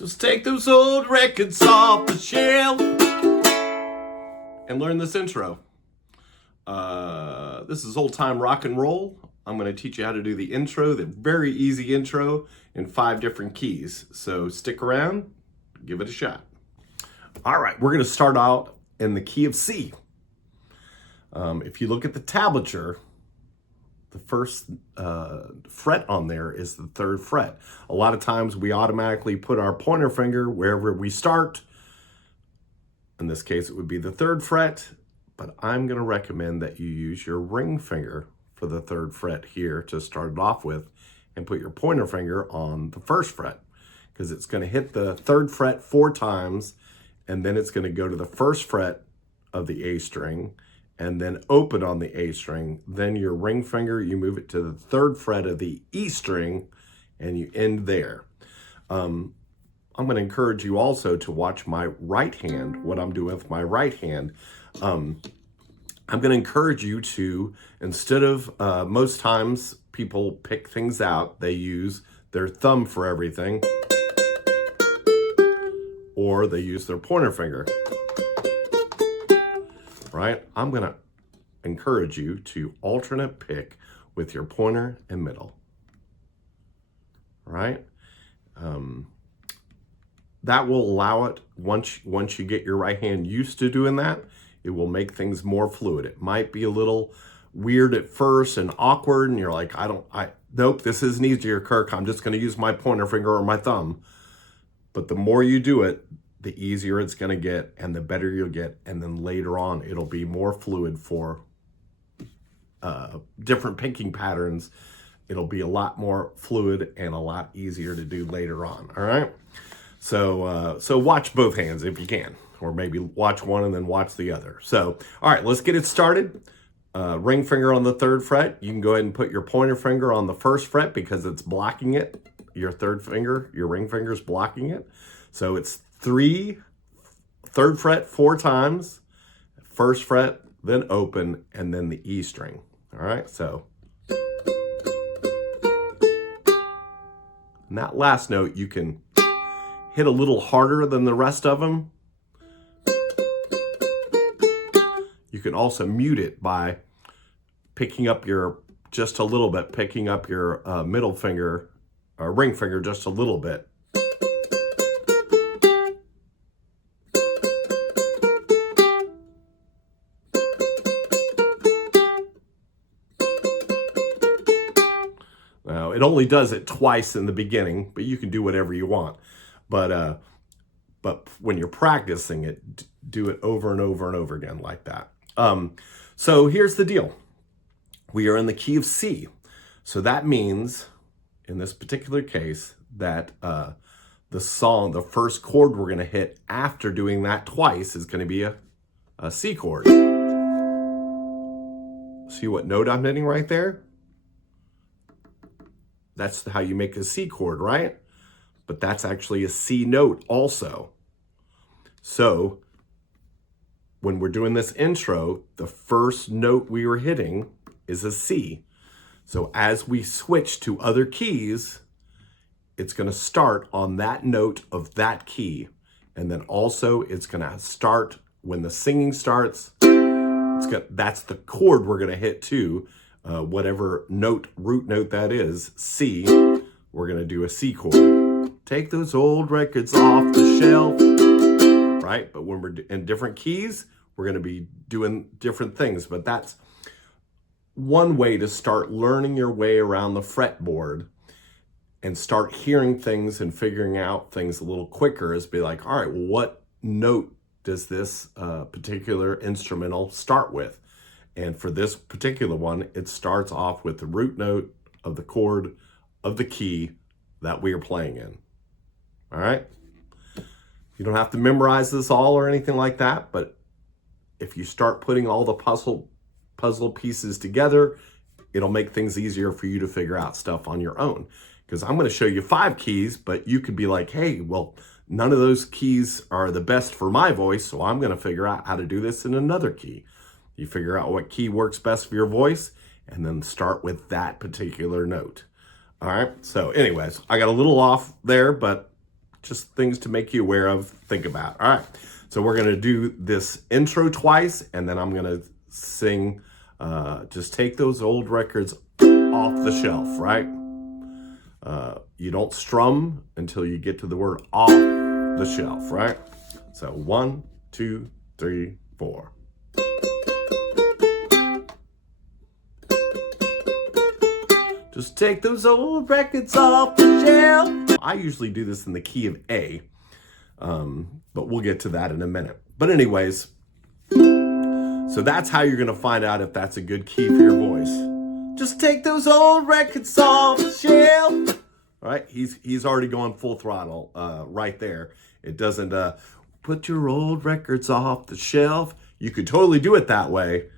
Just take those old records off the shelf and learn this intro. This is old time rock and roll. I'm going to teach you how to do the intro, the very easy intro in 5 different keys. So stick around, give it a shot. All right, we're going to start out in the key of C. If you look at the tablature, the first fret on there is the 3rd fret. A lot of times we automatically put our pointer finger wherever we start. In this case, it would be the 3rd fret, but I'm going to recommend that you use your ring finger for the 3rd fret here to start it off with, and put your pointer finger on the 1st fret, because it's going to hit the 3rd fret 4 times, and then it's going to go to the 1st fret of the A string, and then open on the A string. Then your ring finger, you move it to the 3rd fret of the E string, and you end there. I'm going to encourage you also to watch my right hand, what I'm doing with my right hand. I'm going to encourage you to, instead of, most times people pick things out, they use their thumb for everything, or they use their pointer finger. Right? I'm going to encourage you to alternate pick with your pointer and middle. Right? That will allow it, once you get your right hand used to doing that, it will make things more fluid. It might be a little weird at first and awkward, and you're like, nope, this isn't easier, Kirk. I'm just going to use my pointer finger or my thumb. But the more you do it, the easier it's going to get and the better you'll get. And then later on, it'll be more fluid for different picking patterns. It'll be a lot more fluid and a lot easier to do later on. All right. So watch both hands if you can, or maybe watch one and then watch the other. So, all right, let's get it started. Ring finger on the 3rd fret. You can go ahead and put your pointer finger on the 1st fret because it's blocking it. Your 3rd finger, your ring finger is blocking it. So it's 3rd fret 4 times, 1st fret, then open, and then the E string. All right, so. And that last note, you can hit a little harder than the rest of them. You can also mute it by picking up just a little bit, picking up your middle finger, or ring finger just a little bit. Now, it only does it twice in the beginning, but you can do whatever you want. But when you're practicing it, do it over and over and over again like that. So here's the deal. We are in the key of C. So that means, in this particular case, that the first chord we're going to hit after doing that twice is going to be a C chord. See what note I'm hitting right there? That's how you make a C chord, right? But that's actually a C note also. So when we're doing this intro, the first note we were hitting is a C. So as we switch to other keys, it's going to start on that note of that key. And then also it's going to start when the singing starts. That's the chord we're going to hit too. Whatever root note that is, C, we're going to do a C chord. Take those old records off the shelf, right? But when we're in different keys, we're going to be doing different things. But that's one way to start learning your way around the fretboard and start hearing things and figuring out things a little quicker, is be like, all right, well, what note does this particular instrumental start with? And for this particular one, it starts off with the root note of the chord of the key that we are playing in. All right? You don't have to memorize this all or anything like that, but if you start putting all the puzzle pieces together, it'll make things easier for you to figure out stuff on your own. Because I'm going to show you 5 keys, but you could be like, hey, well, none of those keys are the best for my voice, so I'm going to figure out how to do this in another key. You figure out what key works best for your voice, and then start with that particular note. All right, so anyways, I got a little off there, but just things to make you aware of, think about. All right, so we're gonna do this intro twice, and then I'm gonna sing, just take those old records off the shelf, right? You don't strum until you get to the word off the shelf, right? So 1, 2, 3, 4. Just take those old records off the shelf. I usually do this in the key of A, but we'll get to that in a minute. But anyways, so that's how you're gonna find out if that's a good key for your voice. Just take those old records off the shelf. All right, he's already going full throttle right there. It doesn't put your old records off the shelf. You could totally do it that way,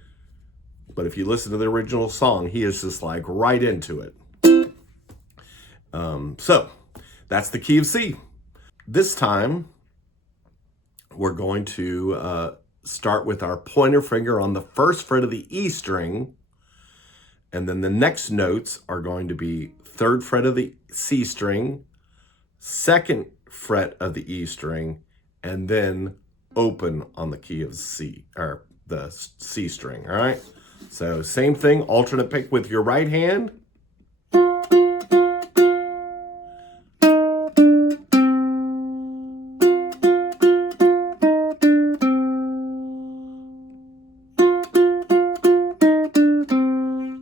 but if you listen to the original song, he is just like right into it. So that's the key of C. This time, we're going to start with our pointer finger on the first fret of the E string, and then the next notes are going to be 3rd fret of the C string, 2nd fret of the E string, and then open on the key of C, or the C string, all right? So same thing, alternate pick with your right hand.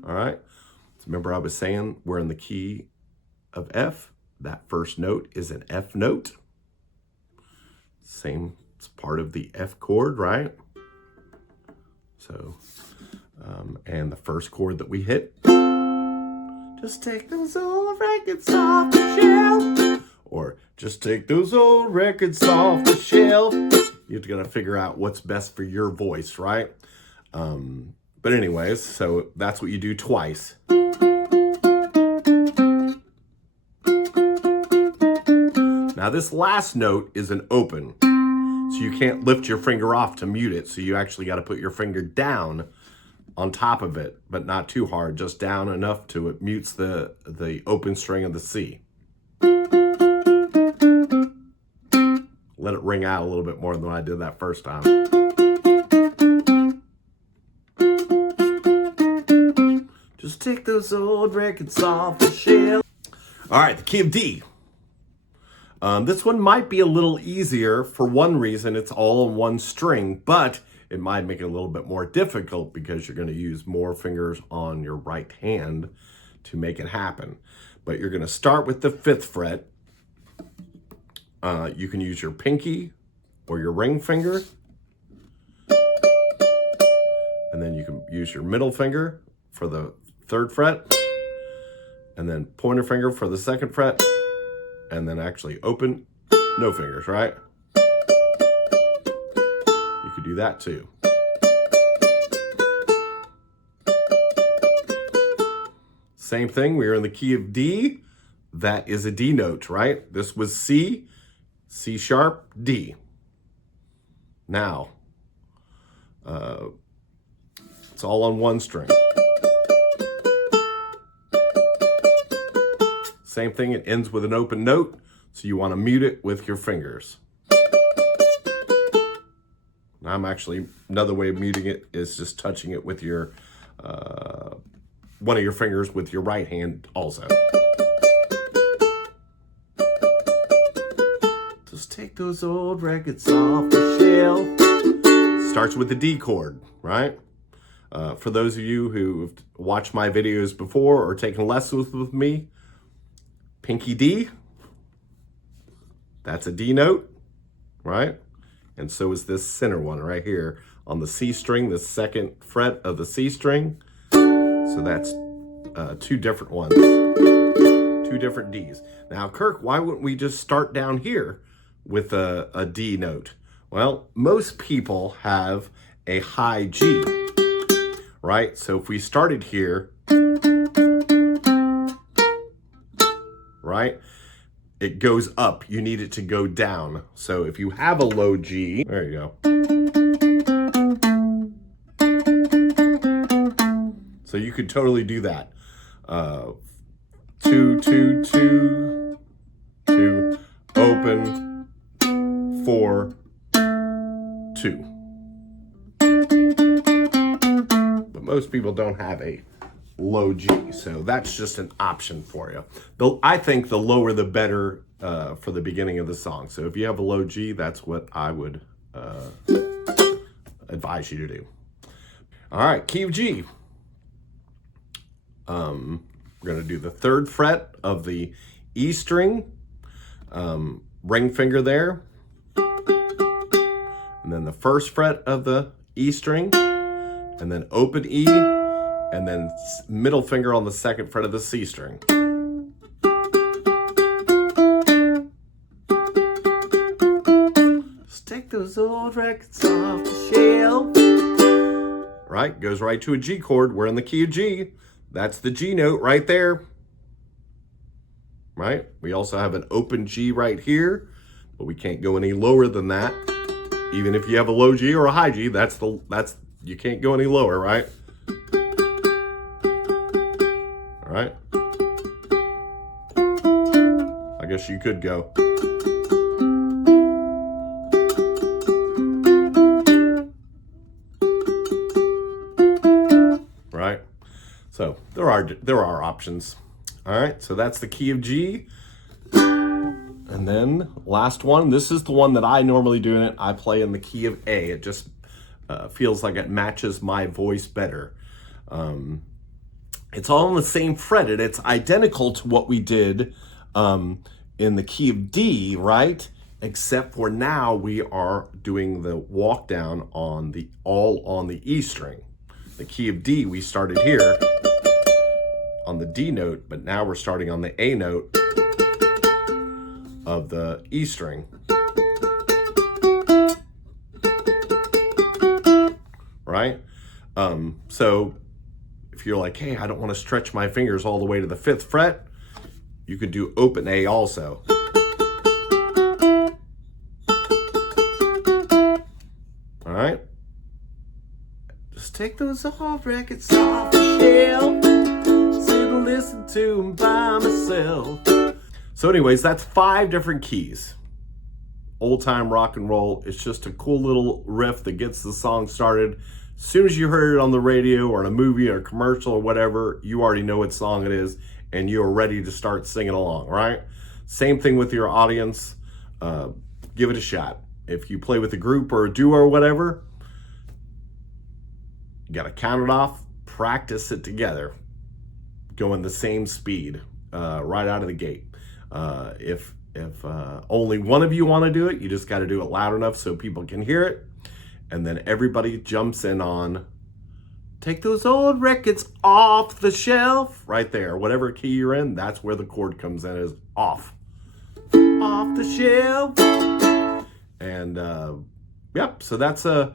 All right, so remember I was saying we're in the key of F. That first note is an F note. Same, it's part of the F chord, right? So, and the first chord that we hit, just take those old records off the shelf, or just take those old records off the shelf. You've got to figure out what's best for your voice, right? But anyways, so that's what you do twice. Now this last note is an open, so you can't lift your finger off to mute it, so you actually got to put your finger down on top of it, but not too hard, just down enough to it mutes the open string of the C. Let it ring out a little bit more than I did that first time. Just take those old records off the shelf. All right, the key of D. This one might be a little easier for one reason, it's all in one string, but it might make it a little bit more difficult because you're going to use more fingers on your right hand to make it happen. But you're going to start with the 5th fret. You can use your pinky or your ring finger. And then you can use your middle finger for the 3rd fret. And then pointer finger for the 2nd fret. And then actually open, no fingers, right? You could do that too. Same thing, we are in the key of D. That is a D note, right? This was C, C sharp, D. Now, it's all on one string. Same thing, it ends with an open note, so you want to mute it with your fingers. I'm actually, another way of muting it is just touching it with your, one of your fingers with your right hand also. Just take those old records off the shelf. Starts with the D chord, right? For those of you who've watched my videos before or taken lessons with me, pinky D, that's a D note, right? And so is this center one right here on the C string, the 2nd fret of the C string. So that's 2 different ones, 2 different Ds. Now, Kirk, why wouldn't we just start down here with a D note? Well, most people have a high G, right? So if we started here, right? It goes up. You need it to go down. So if you have a low G, there you go. So you could totally do that. 2, 2, 2, 2, open. open, 4, 2. But most people don't have a low G, so that's just an option for you. I think the lower the better for the beginning of the song. So if you have a low G, that's what I would advise you to do. All right, key of G. We're going to do the 3rd fret of the E string, ring finger there, and then the 1st fret of the E string, and then open E, and then middle finger on the 2nd fret of the C string. Just take those old records off the shelf. Right, goes right to a G chord. We're in the key of G. That's the G note right there. Right? We also have an open G right here, but we can't go any lower than that. Even if you have a low G or a high G, you can't go any lower, right? All right. I guess you could go. Right? So there are options. All right, so that's the key of G. And then last one, this is the one that I normally do in it. I play in the key of A. It just feels like it matches my voice better. It's all on the same fret. It's identical to what we did in the key of D, right? Except for now we are doing the walk down on the E string. The key of D, we started here on the D note, but now we're starting on the A note of the E string. Right? So if you're like, hey, I don't want to stretch my fingers all the way to the 5th fret, you could do open A also. All right? Just take those old records off the shelf, sit and listen to them by myself. So anyways, that's 5 different keys. Old time rock and roll. It's just a cool little riff that gets the song started. As soon as you heard it on the radio or in a movie or a commercial or whatever, you already know what song it is and you're ready to start singing along, right? Same thing with your audience. Give it a shot. If you play with a group or a duo or whatever, you got to count it off, practice it together, going the same speed right out of the gate. If only one of you want to do it, you just got to do it loud enough so people can hear it. And then everybody jumps in on, take those old records off the shelf. Right there, whatever key you're in, that's where the chord comes in, is off. Off the shelf. And yep, so that's a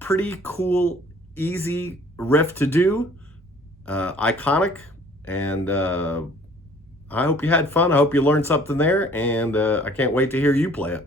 pretty cool, easy riff to do. Iconic. And I hope you had fun. I hope you learned something there. And I can't wait to hear you play it.